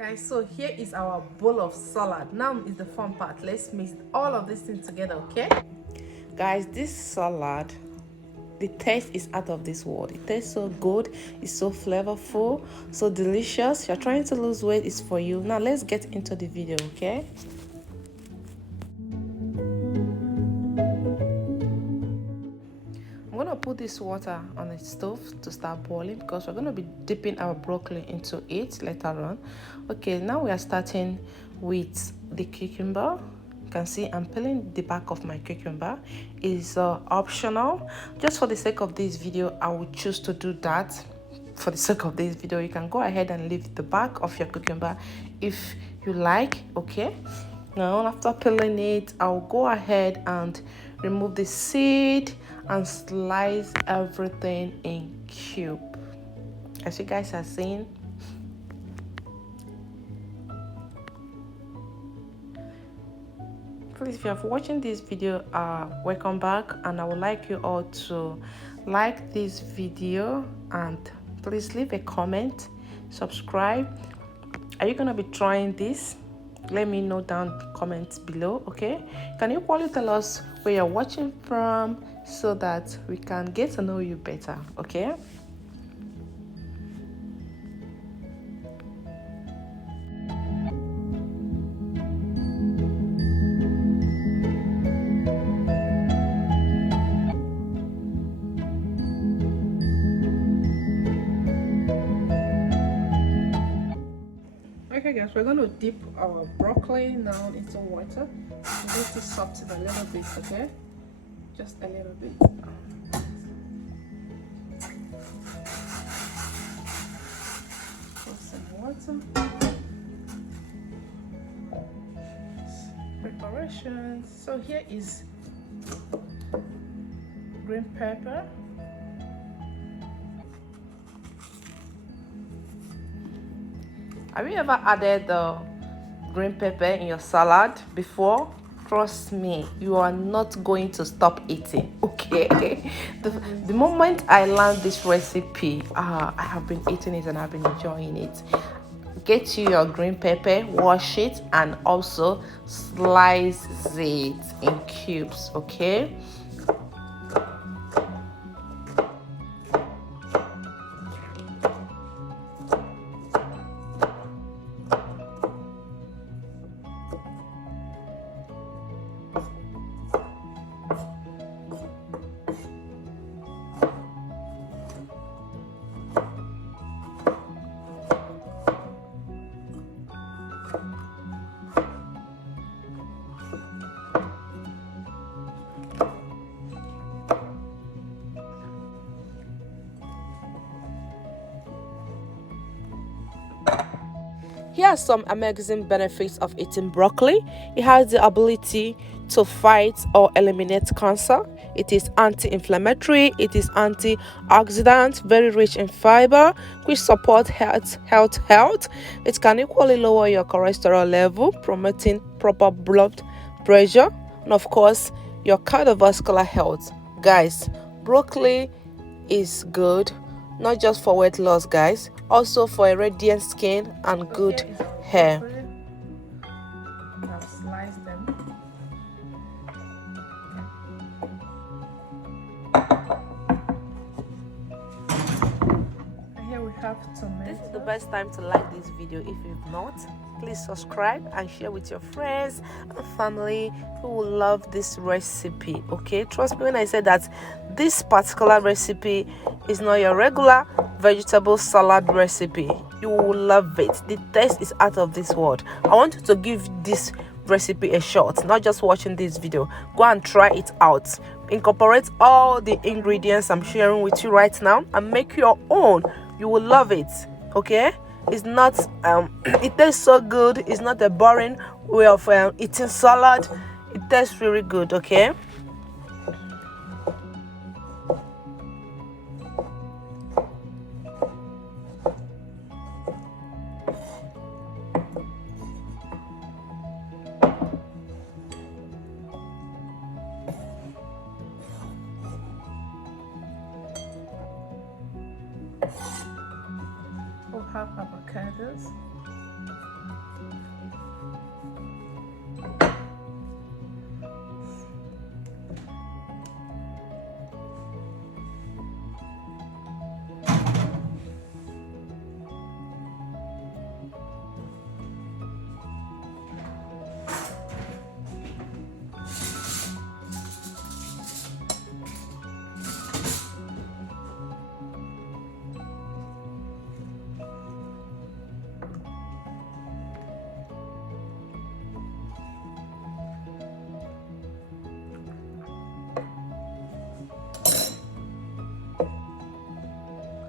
Guys, so here is our bowl of salad. Now is the fun part. Let's mix all of this thing together, okay? Guys, this salad, the taste is out of this world. It tastes so good, it's so flavorful, so delicious. If you're trying to lose weight, it's for you. Now let's get into the video, okay? I'm gonna put this water on the stove to start boiling because we're gonna be dipping our broccoli into it later on. Okay, now we are starting with the cucumber. You can see I'm peeling the back of my cucumber. It's optional. Just for the sake of this video, I will choose to do that. For the sake of this video, you can go ahead and leave the back of your cucumber if you like, okay? Now after peeling it, I'll go ahead and remove the seed and slice everything in cube. As you guys are seeing, please, if you are watching this video, welcome back, and I would like you all to like this video and please leave a comment, subscribe. Are you gonna be trying this? Let me know down comments below, okay? Can you equally tell us where you're watching from so that we can get to know you better, okay? Okay guys, we're going to dip our broccoli now into water. Let it soften a little bit, okay? Just a little bit. Put some water. Preparations. So here is green pepper. Have you ever added the green pepper in your salad before? Trust me, you are not going to stop eating, okay? The moment I learned this recipe, I have been eating it and I've been enjoying it. Get you your green pepper, wash it, and also slice it in cubes, okay? Here are some amazing benefits of eating broccoli. It has the ability to fight or eliminate cancer. It is anti-inflammatory. It is antioxidant, very rich in fiber, which support health. It can equally lower your cholesterol level, promoting proper blood pressure, and of course, your cardiovascular health. Guys, broccoli is good not just for weight loss, guys, also for a radiant skin and good hair. I've sliced them. And here we have tomatoes. This is the best time to like this video. If you've not, please subscribe and share with your friends and family who will love this recipe, okay? Trust me when I say that this particular recipe is not your regular vegetable salad recipe. You will love it. The taste is out of this world. I want you to give this recipe a shot, not just watching this video. Go and try it out. Incorporate all the ingredients I'm sharing with you right now and make your own. You will love it, okay? It's not it tastes so good. It's not a boring way of eating salad. It tastes really good, okay? We'll have avocados.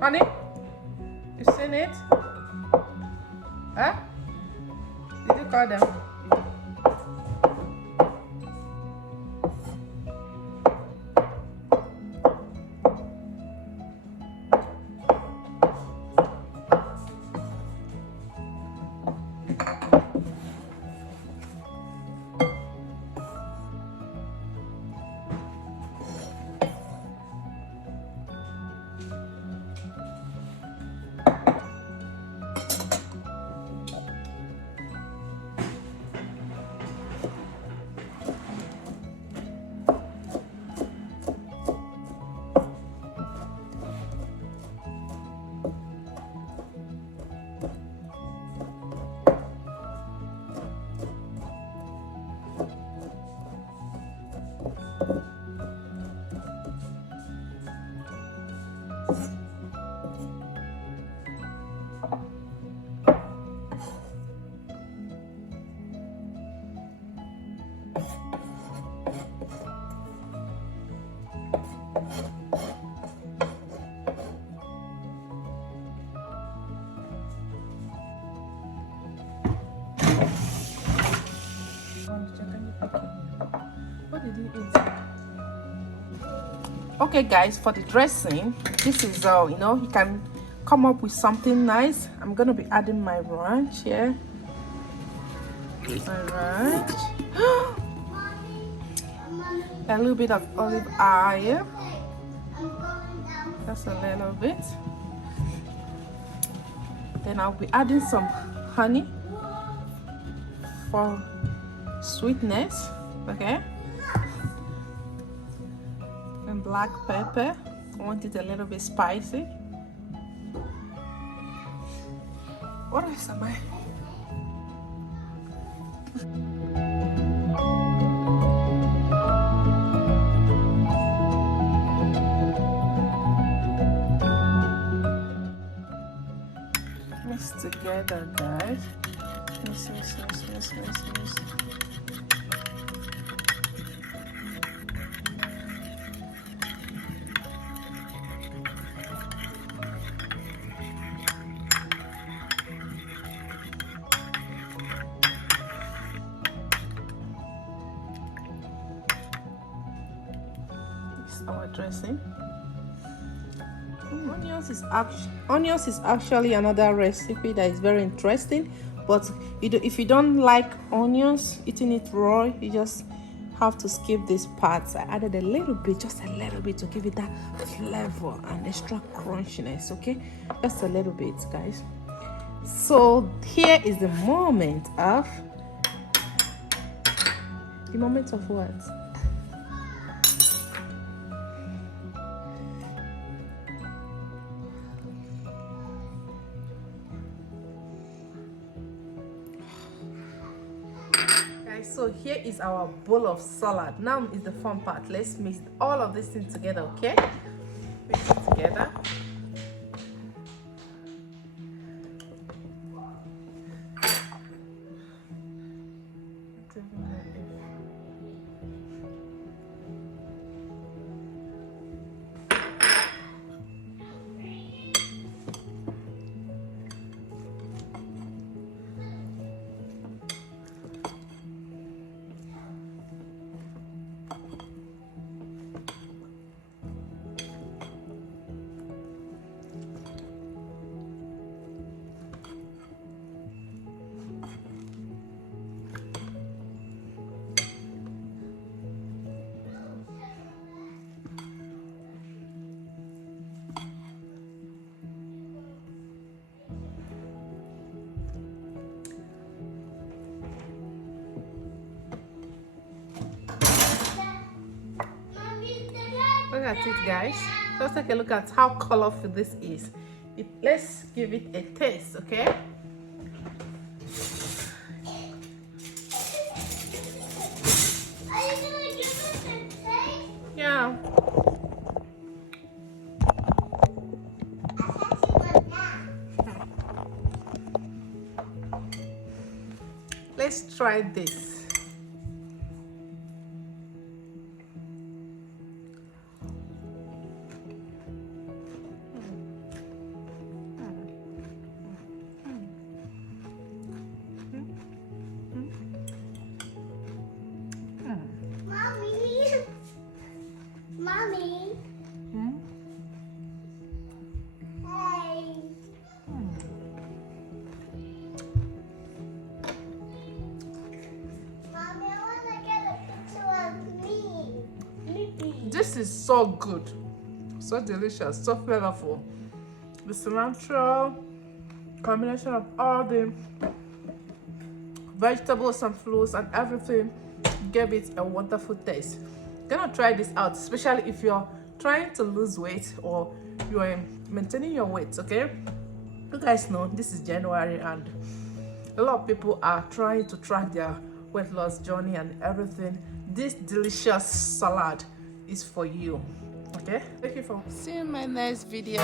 Honey, you seen it? Huh? Did you call them? What did he eat? Okay guys, for the dressing, this is you know, you can come up with something nice. I'm gonna be adding my ranch here. My ranch. A little bit of olive oil. Just a little bit. Then I'll be adding some honey for sweetness. Okay. And black pepper. I want it a little bit spicy. What else am I? Mix together, guys. Yes. Our dressing. Onions is actually another recipe that is very interesting, but if you don't like onions, eating it raw, you just have to skip these parts. I added a little bit, just a little bit, to give it that flavor and extra crunchiness. Okay, just a little bit, guys. So here is the moment of what? So here is our bowl of salad. Now is the fun part. Let's mix all of this thing together, okay? Mix it together. Look at it, guys. Just take a look at how colorful this is. Let's give it a taste, okay? Yeah. Let's try this. This is so good, so delicious, so flavorful. The cilantro, combination of all the vegetables and fruits and everything gave it a wonderful taste. You're gonna try this out, especially if you're trying to lose weight or you're maintaining your weight. Okay, you guys know this is January and a lot of people are trying to track their weight loss journey and everything. This delicious salad is for you. Okay, thank you for seeing my next video.